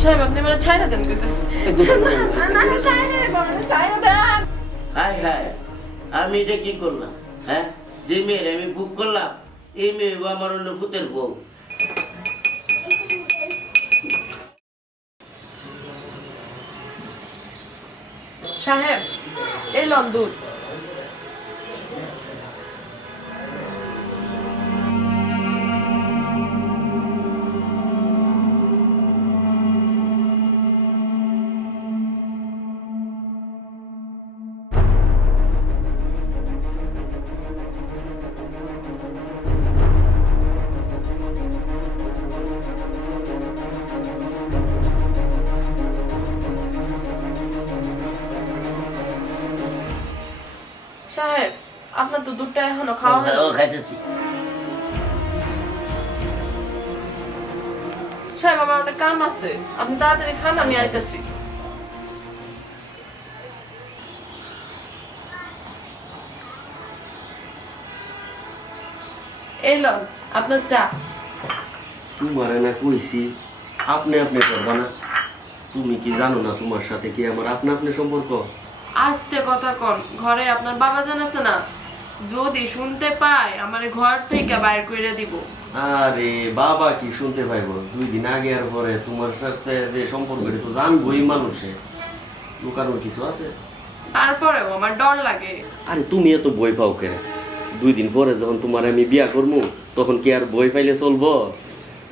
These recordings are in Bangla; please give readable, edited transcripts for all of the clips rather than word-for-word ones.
সাহেব আপনি মানে ছাইরা দেন কইতেছেন। না সাহেব আপনি ছাইরা দেন। হায় হায়, আমি এটা কি করলাম? হ্যাঁ, যে মেয়ের আমি বুক করলাম এই মেয়ে আমার অন্য ভূতের বউ। সাহেব এই লন দুধ। সাহেব আপনার তো দুধটা এখনো খাওয়া হয়নি। ও খাইতেছি। সাহেব আমার অনেক কাম আছে, আপনি তাড়াতাড়ি খান, আমি আইতেছি। এই লন আপনার চা। তোমারে না কইছি আপনি আপনি করবা না। তুমি কি জানো না তোমার সাথে কি আমার আপনা আপনি সম্পর্ক? আস্তে কথা কন, ঘরে আপনার বাবা জান আছে না, যদি শুনতে পায় আমারে ঘর থেকে বাইর কইরা দিব। আরে বাবা কি শুনতে পাইব? 2 দিন আগে আর পরে তোমার সাথে যে সম্পর্ক এটা তো জানবই মানুষে, লুকানোর কিছু আছে? তারপরেও আমার ডর লাগে। আরে তুমি এত বই পাও কেন? 2 দিন পরে যখন তোমার আমি বিয়া করবো তখন কি আর বই পাইলে চলবো?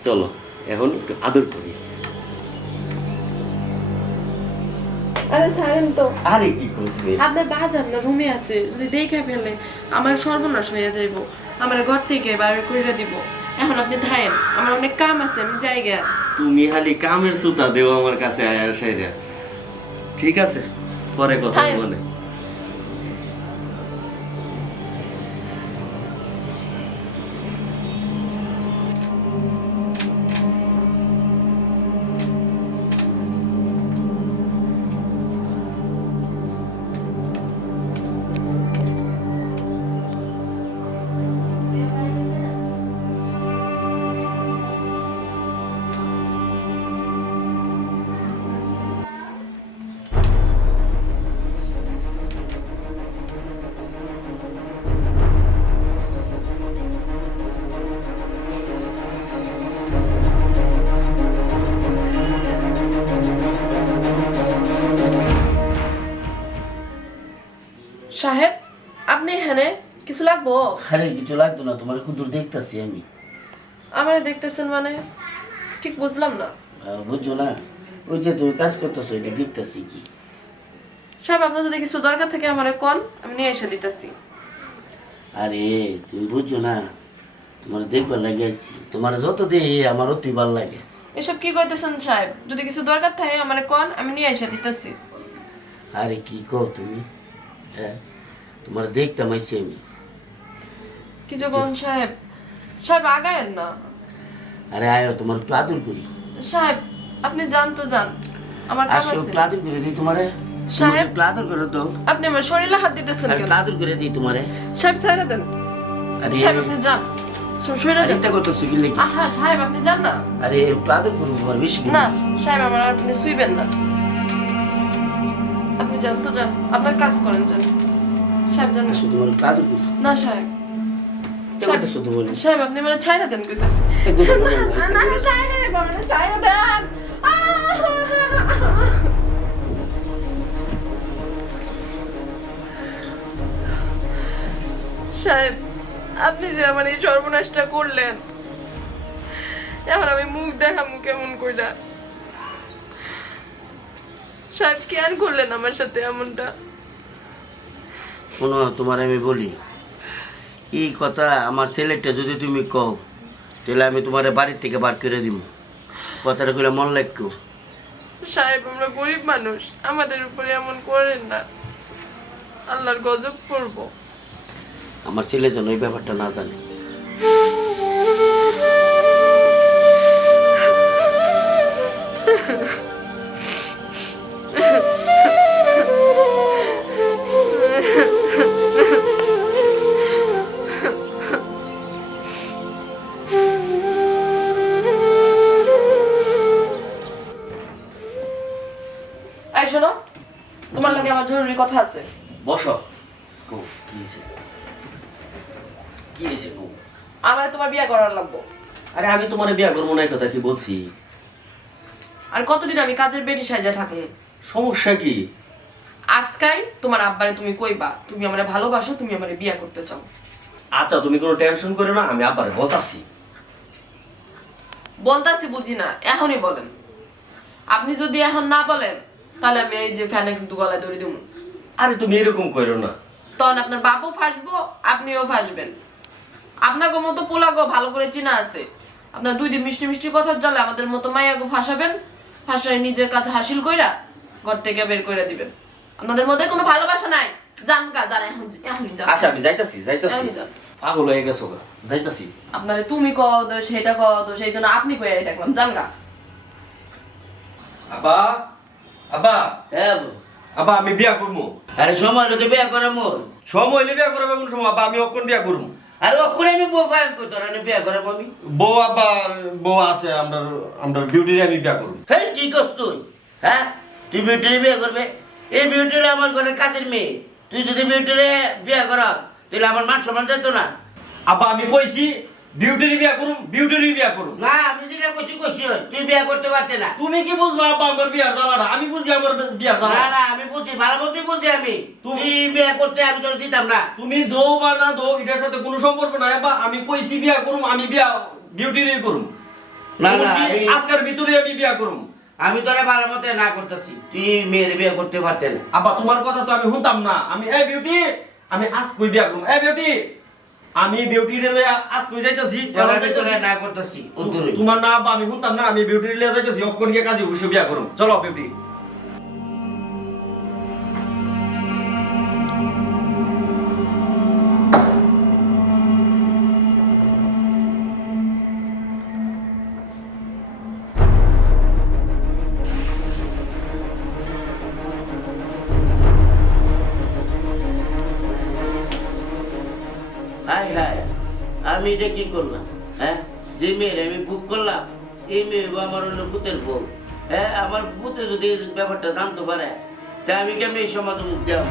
চলো এখন একটু আদর করি। আরে ছাড়েন তো। আরে কি করবে? আপনার বাজার না রুমে আছে, যদি দেখে ফেলে আমার সর্বনাশ হয়ে যাইব, আমার ঘর থেকে বাইরে কইরা দিব। এখন আপনি থাকেন, আমার অনেক কাম আছে, আমি জায়গা। তুমি খালি কামের সুতা দেও আমার কাছে আয়া সাইরা। ঠিক আছে, পরে কথা হ্যাঁ। বলে। সাহেব আপনি এখানে কিছু লাগবো? আরে কিছু লাগতো না, তোমার কুদুর দেখতেছি আমি। আমারে দেখতেছেন মানে ঠিক বুঝলাম না। বুঝছো না, ওই যে তুমি কাজ করতেছো এটা দেখতেছি কি। সাহেব আপনার যদি কিছু দরকার থাকে আমারে কোন, আমি নিয়ে এসে দিতেছি। আরে তুমি বুঝছো না, তোমার দেখবার লাগে আসছি, তোমার যত দেই আমার অতি ভাল লাগে। এসব কি কইতেছেন সাহেব? যদি কিছু দরকার থাকে আমারে কোন, আমি নিয়ে এসে দিতেছি। আরে কি কও তুমি? হ্যাঁ, তোমার দেখতাম আইছি আমি। কিছু কোন সাহেব? সাহেব আগায়েন না। আরে আয়ো, তোমার একটু আদর করি। সাহেব আপনি যান তো যান, আমার কাজ আসো আছে। একটু আদর করে দিই তোমারে। সাহেব একটু আদর করে দাও। আপনি আমার শরীরে হাত দিতেছেন আর কেন? একটু আদর করে দিই তোমারে। সাহেব ছাইরা দেন। আরে সাহেব আপনি যান, শরীরে যান। চিন্তা করতেছো কি লেগে? আহা সাহেব আপনি যান না। আরে একটু আদর করুন, তোমার বেশি কি? না সাহেব আমার আর আপনি শুইবেন না, আপনি যান তো যান, আপনার কাজ করেন যান। সাহেব যান না। আসো তোমার একটু আদর করি। না সাহেব, চিন্তা করতেছো তো বলি। সাহেব আপনি মানে ছাইরা দেন কইতাছেন। না সাহেব আপনি ছাইরা দেন। সাহেব আপনি যে আমার এই সর্বনাশটা করলেন, এখন আমি মুখ দেখামু কেমন কইরা? সাহেব কেন করলেন আমার সাথে এমনটা? শোনো, তোমার আমি বলি, এই কথা আমার ছেলেটা যদি তুমি কও তাহলে আমি তোমার বাড়ির থেকে বার করে দিব। কথাটা কইলে মন লাগতো। সাহেব আমরা গরিব মানুষ, আমাদের উপরে এমন করেন না, আল্লাহর গজব পড়বো। আমার ছেলে যেন এই ব্যাপারটা না জানে। জরুরি কথা আছে। বসো। কো কি হইছে? কি হইছে কো? আমার তোমার বিয়ে করার লাগবো। আরে আমি তোমারে বিয়া করবো না, এই কথা কি বলছি? আর কতদিন আমি কাজের বেটি সাজা থাকবো? সমস্যা কি? আজকাই তোমার আব্বারে তুমি কইবা তুমি আমারে ভালোবাসো, তুমি আমারে বিয়ে করতে চাও। আচ্ছা তুমি কোনো টেনশন করো না, আমি আবার বলতাছি। বলতাছি বুঝি না, এখনই বলেন। আপনি যদি এখন না বলেন তাহলে আমি এই যে ফ্যানে কিন্তু গলায় দড়ি দিব। আরে তুমি এরকম করো না। তখন আপনার বাপও ফাঁসবো, আপনিও ফাঁসবেন। আপনাকে মতো পোলাগো ভালো করে চিনা আছে। আপনার দুই দিন মিষ্টি মিষ্টি কথার জলে আমাদের মতো মাইয়াগো ফাঁসাবেন, ফাঁসায় নিজের কাছে হাসিল কইরা ঘর থেকে বের করে দিবেন। আপনাদের মধ্যে কোনো ভালোবাসা নাই। যান গা, যান এখনই যান। আচ্ছা আমি যাইতাছি। এখনই যান। পাগল হয়ে গেছো গা, যাইতাছি। আপনারে তুমি কও তো সেটা কও তো, সেই জন্য আপনি কইয়া ডাকলাম, যান গা। আব্বা, আব্বা, হ্যাঁ আব্বা আমি বিয়া করবো। আরে সময় হলে তো বিয়া করে মোর। সময় হইলে বিয়া করবো, কোন সময়? আব্বা আমি অক্ষণ বিয়া করবো। আর ওখানে আমি বউ ফাইন করতো না, বিয়া করাবো আমি। বউ আব্বা, বউ আছে আমরা, আমরা বিউটির আমি বিয়া করবো। হ্যাঁ কি করছ তুই? হ্যাঁ তুই বিউটির বিয়ে করবে? এই বিউটির আমার ঘরে কাজের মেয়ে। তুই যদি বিউটিরে বিয়ে কর তাহলে আমার মান সম্মান যেত না। আব্বা আমি কইছি বিউটির বিয়া করুম, বিউটির বিয়া করুম। না আমি যেটা কইছি কইছি তুই বিয়ে করতে পারতে না। তুমি কি বুঝবা আব্বা আমার বিয়ার জ্বালাটা? আমি বুঝি আমার বিয়ার না জ্বালা। না আমি বুঝি, ভালো মতোই বুঝি আমি। তুই বিয়ে করতে আমি তোর দিতাম না। তুমি দো বা না দো এটার সাথে কোনো সম্পর্ক নাই আব্বা। আমি কইছি বিয়া করুম, আমি বিয়া বিউটিরই করুম। না না এমনকি আমি- আজকের ভিতরে আমি বিয়া করুম। আমি তোরা ভালো মতো না করতেছি, তুই মেয়ের বিয়ে করতে পারতে না। আব্বা তোমার কথা তো আমি শুনতাম না। আমি এই বিউটি আমি আজ কই বিয়া করুম। এই বিউটি আমি বিউটি রে লইয়া আজ কই যাইতাছি। তোরা না করতেছি উত্তরে। তোমার না আব্বা আমি শুনতাম না। আমি বিউটি রে লইয়া যাইতাছি, অক্ষণ গিয়ে কাজে অবশ্য বিয়া করুম। চলো বিউটি। হাই হাই, আমি এটা কি করলাম? হ্যাঁ যে মেয়ের আমি বুক করলাম এই মেয়ে আমার অন্য ভূতের বউ। হ্যাঁ আমার ভূতে যদি এই ব্যাপারটা জানতে পারে তা আমি কেমনি এই সমাজে মুখ দেওয়া